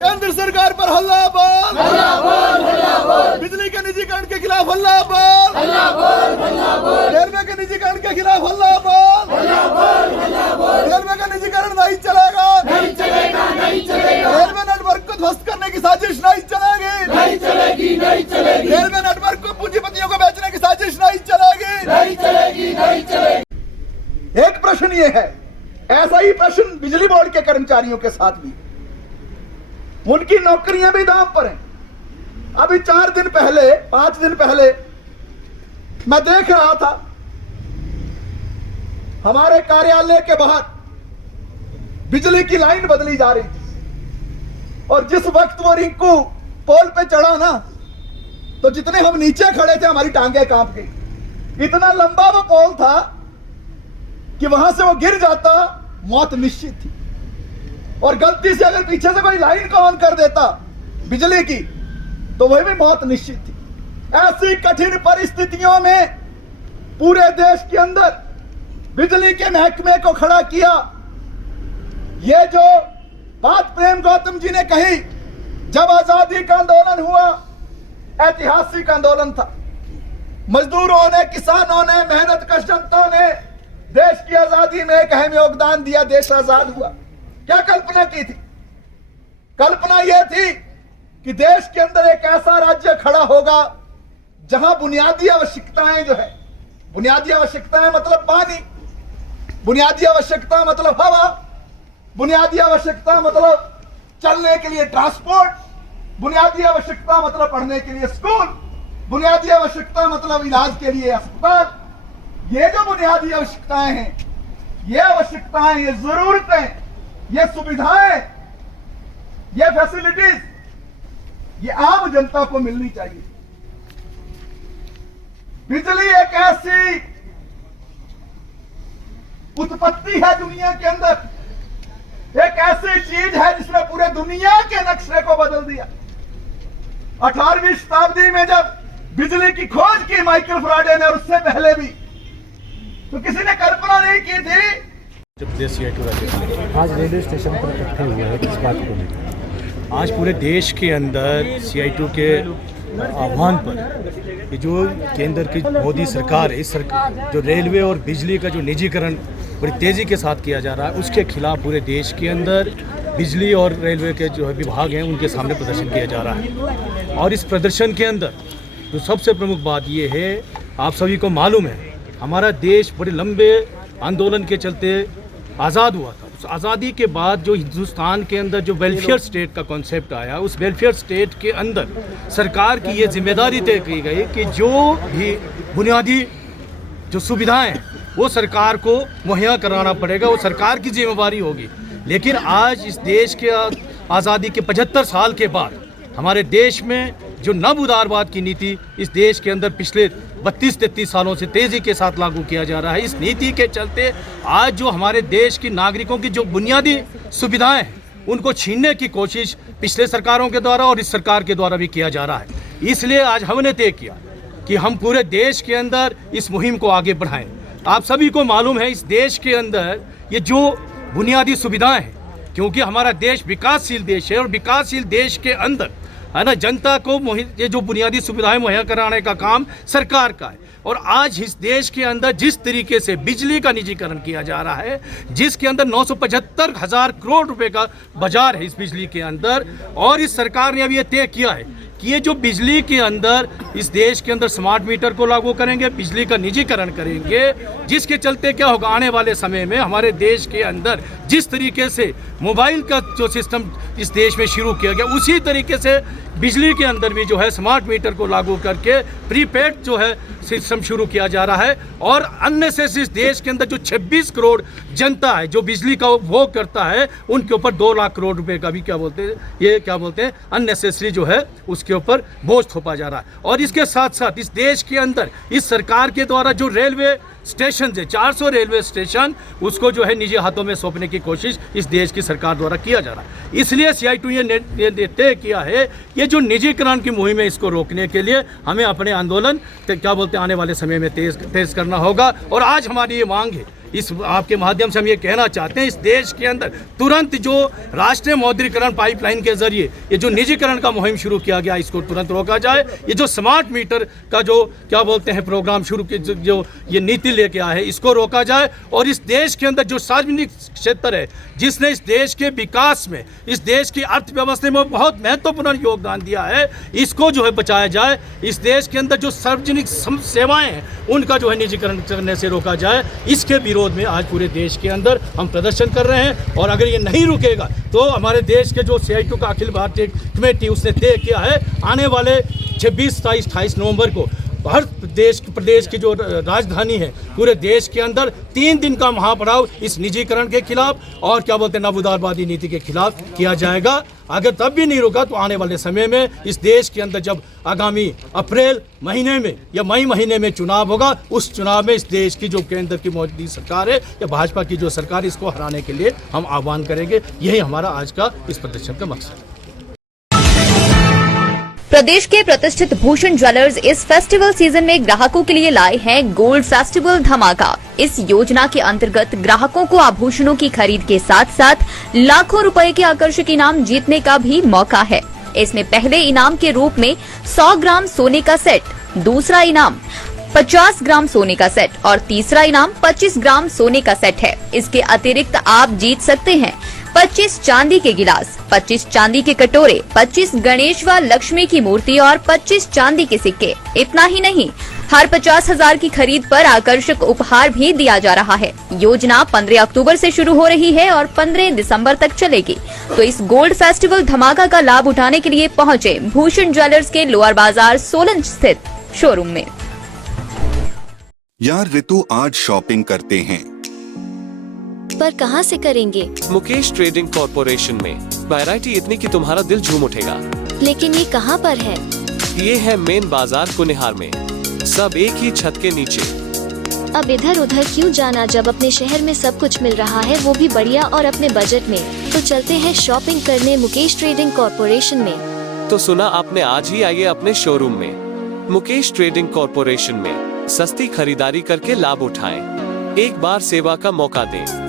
केंद्र सरकार पर हल्ला बोल, बिजली के निजीकरण के खिलाफ हल्ला बोल, रेलवे के निजीकरण के खिलाफ हल्ला बोल, रेलवे का निजीकरण नहीं चलेगा, रेलवे नेटवर्क को ध्वस्त करने की साजिश नहीं चलेगी, रेलवे नेटवर्क को पूंजीपतियों को बेचने की साजिश नहीं चलेगी। एक प्रश्न ये है, ऐसा ही प्रश्न बिजली बोर्ड के कर्मचारियों के साथ भी, उनकी नौकरियां भी दांव पर हैं। अभी 5 दिन पहले मैं देख रहा था, हमारे कार्यालय के बाहर बिजली की लाइन बदली जा रही थी और जिस वक्त वो रिंकू पोल पे चढ़ा ना, तो जितने हम नीचे खड़े थे हमारी टांगे कांप गई। इतना लंबा वो पोल था कि वहां से वो गिर जाता, मौत निश्चित थी। और गलती से अगर पीछे से कोई लाइन को ऑन कर देता बिजली की, तो वह भी मौत निश्चित थी। ऐसी कठिन परिस्थितियों में पूरे देश के अंदर बिजली के महकमे को खड़ा किया। ये जो बात प्रेम गौतम जी ने कही, जब आजादी का आंदोलन हुआ, ऐतिहासिक आंदोलन था। मजदूरों ने, किसानों ने, मेहनत कश जनता ने देश की आजादी में एक अहम योगदान दिया, देश आजाद हुआ। क्या कल्पना की थी? कल्पना यह थी कि देश के अंदर एक ऐसा राज्य खड़ा होगा जहां बुनियादी आवश्यकताएं जो है, बुनियादी आवश्यकताएं मतलब पानी, बुनियादी आवश्यकता मतलब हवा, बुनियादी आवश्यकता मतलब चलने के लिए ट्रांसपोर्ट, बुनियादी आवश्यकता मतलब पढ़ने के लिए स्कूल, बुनियादी आवश्यकता मतलब इलाज के लिए अस्पताल। ये जो बुनियादी आवश्यकताएं हैं, ये आवश्यकताएं, ये जरूरतें, ये सुविधाएं, ये फैसिलिटीज, ये आम जनता को मिलनी चाहिए। बिजली एक ऐसी उत्पत्ति है दुनिया के अंदर, एक ऐसी चीज है जिसने पूरे दुनिया के नक्शे को बदल दिया। 18वीं शताब्दी में जब बिजली की खोज की माइकल फैराडे ने, और उससे पहले भी, तो किसी ने कल्पना नहीं की थी। आज रेलवे स्टेशन पर इकट्ठे हुए हैं, किस बात को लेकर? आज पूरे देश के अंदर CI2 के आह्वान पर ये जो केंद्र की मोदी सरकार है, इस सरकार जो रेलवे और बिजली का जो निजीकरण बड़ी तेज़ी के साथ किया जा रहा है, उसके खिलाफ पूरे देश के अंदर बिजली और रेलवे के जो विभाग हैं उनके सामने प्रदर्शन किया जा रहा है। और इस प्रदर्शन के अंदर जो सबसे प्रमुख बात ये है, आप सभी को मालूम है, हमारा देश बड़े लंबे आंदोलन के चलते आज़ाद हुआ था। उस आज़ादी के बाद जो हिंदुस्तान के अंदर जो वेलफेयर स्टेट का कॉन्सेप्ट आया, उस वेलफेयर स्टेट के अंदर सरकार की ये जिम्मेदारी तय की गई कि जो भी बुनियादी जो सुविधाएं हैं वो सरकार को मुहैया कराना पड़ेगा, वो सरकार की जिम्मेदारी होगी। लेकिन आज इस देश के आज़ादी के 75 साल के बाद हमारे देश में जो नव उदारवाद की नीति इस देश के अंदर पिछले 32-33 सालों से तेज़ी के साथ लागू किया जा रहा है, इस नीति के चलते आज जो हमारे देश की नागरिकों की जो बुनियादी सुविधाएं हैं उनको छीनने की कोशिश पिछले सरकारों के द्वारा और इस सरकार के द्वारा भी किया जा रहा है। इसलिए आज हमने तय किया कि हम पूरे देश के अंदर इस मुहिम को आगे बढ़ाएं। आप सभी को मालूम है, इस देश के अंदर ये जो बुनियादी सुविधाएं हैं, क्योंकि हमारा देश विकासशील देश है और विकासशील देश के अंदर है ना, जनता को ये जो बुनियादी सुविधाएं मुहैया कराने का काम सरकार का है। और आज इस देश के अंदर जिस तरीके से बिजली का निजीकरण किया जा रहा है, जिसके अंदर 975,000 करोड़ रुपए का बाजार है इस बिजली के अंदर, और इस सरकार ने अभी ये तय किया है कि ये जो बिजली के अंदर इस देश के अंदर स्मार्ट मीटर को लागू करेंगे, बिजली का निजीकरण करेंगे, जिसके चलते क्या होगा, आने वाले समय में हमारे देश के अंदर जिस तरीके से मोबाइल का जो सिस्टम इस देश में शुरू किया गया, उसी तरीके से बिजली के अंदर भी जो है स्मार्ट मीटर को लागू करके प्रीपेड जो है सिस्टम शुरू किया जा रहा है। और अन्य से इस देश के अंदर जो 26 करोड़ जनता है जो बिजली का उपभोग करता है, उनके ऊपर 2 लाख करोड़ रुपए का भी क्या बोलते हैं अननेसेसरी जो है उसके ऊपर बोझ थोपा जा रहा है। और इसके साथ साथ इस देश के अंदर इस सरकार के द्वारा जो रेलवे स्टेशन है, 400 रेलवे स्टेशन, उसको जो है निजी हाथों में सौंपने की कोशिश इस देश की सरकार द्वारा किया जा रहा है। इसलिए CI2 ये तय किया है, ये जो निजीकरण की मुहिम है इसको रोकने के लिए हमें अपने आंदोलन क्या बोलते हैं आने वाले समय में तेज करना होगा। और आज हमारी ये मांग है इस आपके माध्यम से हम ये कहना चाहते हैं, इस देश के अंदर तुरंत जो राष्ट्रीय मौद्रीकरण पाइपलाइन के जरिए ये जो निजीकरण का मुहिम शुरू किया गया, इसको तुरंत रोका जाए। ये जो स्मार्ट मीटर का जो क्या बोलते हैं प्रोग्राम शुरू जो ये नीति लेके आए है, इसको रोका जाए। और इस देश के अंदर जो सार्वजनिक क्षेत्र है, जिसने इस देश के विकास में, इस देश की अर्थव्यवस्था में बहुत महत्वपूर्ण योगदान दिया है, इसको जो है बचाया जाए। इस देश के अंदर जो सार्वजनिक सेवाएं हैं, उनका जो है निजीकरण करने से रोका जाए। इसके विरोध में आज पूरे देश के अंदर हम प्रदर्शन कर रहे हैं। और अगर ये नहीं रुकेगा तो हमारे देश के जो CI2 का अखिल भारतीय कमेटी उसने तय किया है, आने वाले 26, 27, 28 नवंबर को हर प्रदेश की जो राजधानी है, पूरे देश के अंदर 3 दिन का महापड़ाव इस निजीकरण के खिलाफ और क्या बोलते हैं नवउदारवादी नीति के खिलाफ किया जाएगा। अगर तब भी नहीं रुका तो आने वाले समय में इस देश के अंदर जब आगामी अप्रैल महीने में या मई महीने में चुनाव होगा, उस चुनाव में इस देश की जो केंद्र की मौजूदा सरकार है या भाजपा की जो सरकार, इसको हराने के लिए हम आह्वान करेंगे। यही हमारा आज का इस प्रदर्शन का मकसद है। प्रदेश के प्रतिष्ठित भूषण ज्वेलर्स इस फेस्टिवल सीजन में ग्राहकों के लिए लाए हैं गोल्ड फेस्टिवल धमाका। इस योजना के अंतर्गत ग्राहकों को आभूषणों की खरीद के साथ साथ लाखों रुपए के आकर्षक इनाम जीतने का भी मौका है। इसमें पहले इनाम के रूप में 100 ग्राम सोने का सेट, दूसरा इनाम 50 ग्राम सोने का सेट और तीसरा इनाम 25 ग्राम सोने का सेट है। इसके अतिरिक्त आप जीत सकते हैं 25 चांदी के गिलास, 25 चांदी के कटोरे, 25 गणेश व लक्ष्मी की मूर्ति और 25 चांदी के सिक्के। इतना ही नहीं, हर 50,000 की खरीद पर आकर्षक उपहार भी दिया जा रहा है। योजना 15 अक्टूबर से शुरू हो रही है और 15 दिसंबर तक चलेगी। तो इस गोल्ड फेस्टिवल धमाका का लाभ उठाने के लिए पहुंचे भूषण ज्वेलर्स के लोअर बाजार सोलन स्थित शोरूम में। यार ऋतु, आज शॉपिंग करते हैं, पर कहां से करेंगे? मुकेश ट्रेडिंग कॉर्पोरेशन में वैरायटी इतनी कि तुम्हारा दिल झूम उठेगा। लेकिन ये कहां पर है? ये है मेन बाजार कुनिहार में, सब एक ही छत के नीचे। अब इधर उधर क्यों जाना जब अपने शहर में सब कुछ मिल रहा है, वो भी बढ़िया और अपने बजट में। तो चलते हैं शॉपिंग करने मुकेश ट्रेडिंग कॉर्पोरेशन में। तो सुना आपने, आज ही आइए अपने शोरूम में। मुकेश ट्रेडिंग कॉर्पोरेशन में सस्ती खरीदारी करके लाभ उठाएं। एक बार सेवा का मौका दें।